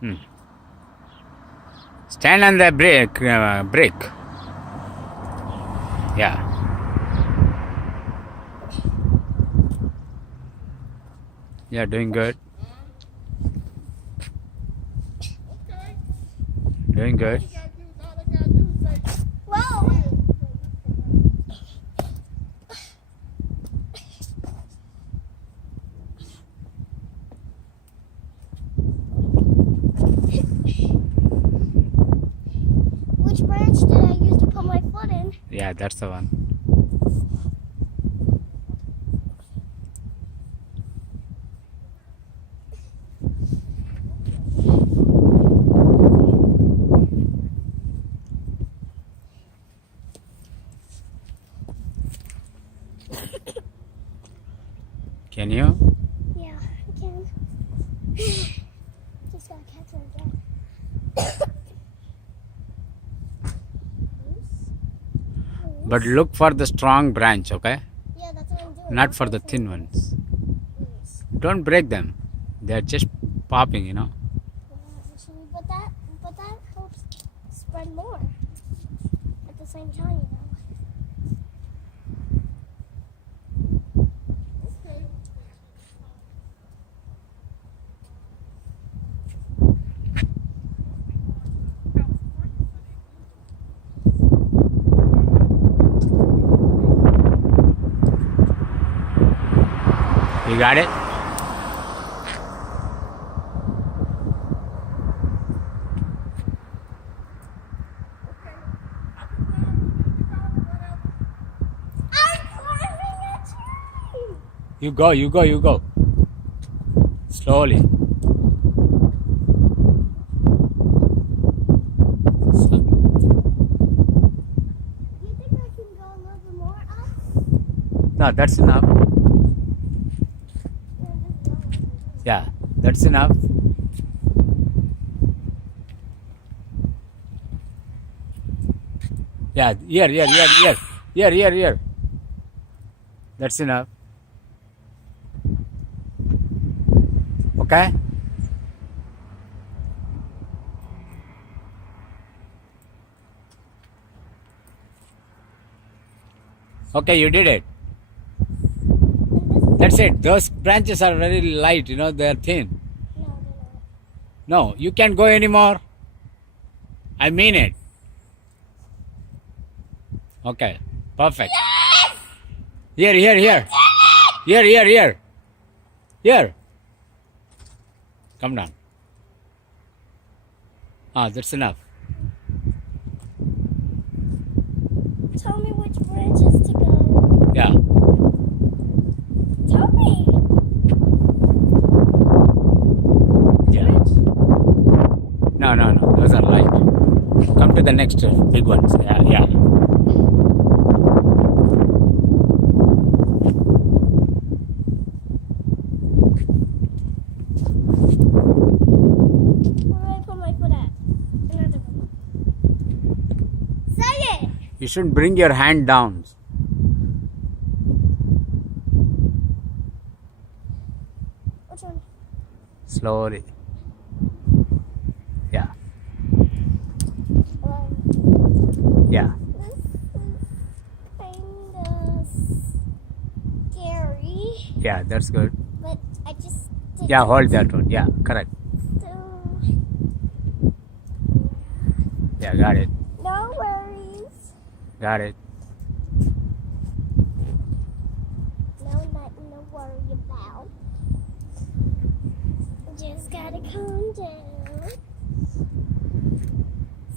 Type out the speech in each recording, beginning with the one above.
Hmm. Stand on the brake. Brake. Yeah. Yeah, doing good. Doing good. Whoa! Which branch did I use to put my foot in? Yeah, that's the one. Can you? Yeah, I can. Just gotta catch her again. But look for the strong branch, okay? Yeah, that's what I'm doing. Not for the thin ones. Loose. Don't break them. They're just popping, you know. Yeah, actually, but that helps spread more at the same time, you know. You got it? I'm climbing a tree! You go, you go, you go. Slowly. Do you think I can go a little bit more up? No, that's enough. Yeah, that's enough. Yeah, here. That's enough. Okay? Okay, you did it. That's it. Those branches are very light, you know, they're thin. No, they're not. No, you can't go anymore. I mean it. Okay, perfect. Here. Here. Come down. Ah, that's enough. Tell me which branches to go. Yeah. Tell me. Yeah. No. Those are light. Come to the next big ones. Yeah. Where do I put my foot at? Another one. Say it! You shouldn't bring your hand down. Which one? Slowly. Yeah. Yeah. This is kinda scary, Yeah, that's good. but I just did Yeah, hold that one. Yeah, correct. so Yeah, got it. no worries. Got it. Nothing to worry about. Just gotta calm down.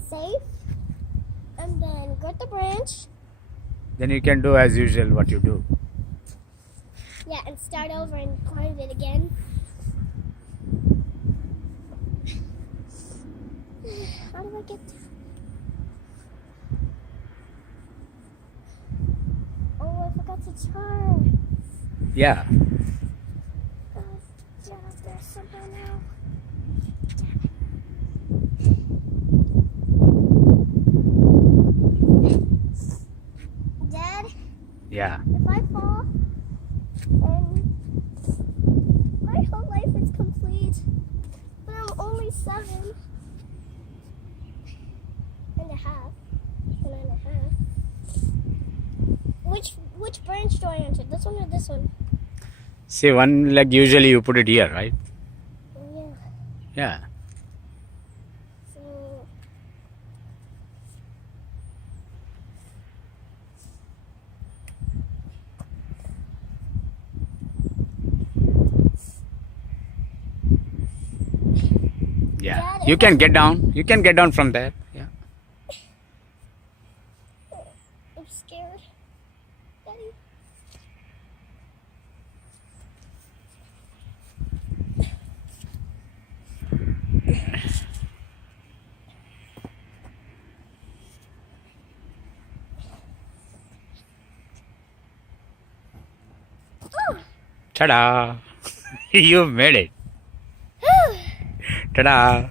Safe. And then get the branch. Then you can do as usual what you do. Yeah, and start over and climb it again. How do I get to... Oh, I forgot to turn. Yeah. Yeah, there's somehow now. Dad, Yeah. if I fall, then my whole life is complete. But I'm only only 7 and a half. 7.5. Which branch do I enter? This one or this one? See, one leg usually you put it here, right? Oh, yeah. Yeah. So Yeah. Dad, You if can get down. You can get down from there. Yeah. I'm scared. Daddy. Oh. Ta-da! You made it. Ta-da!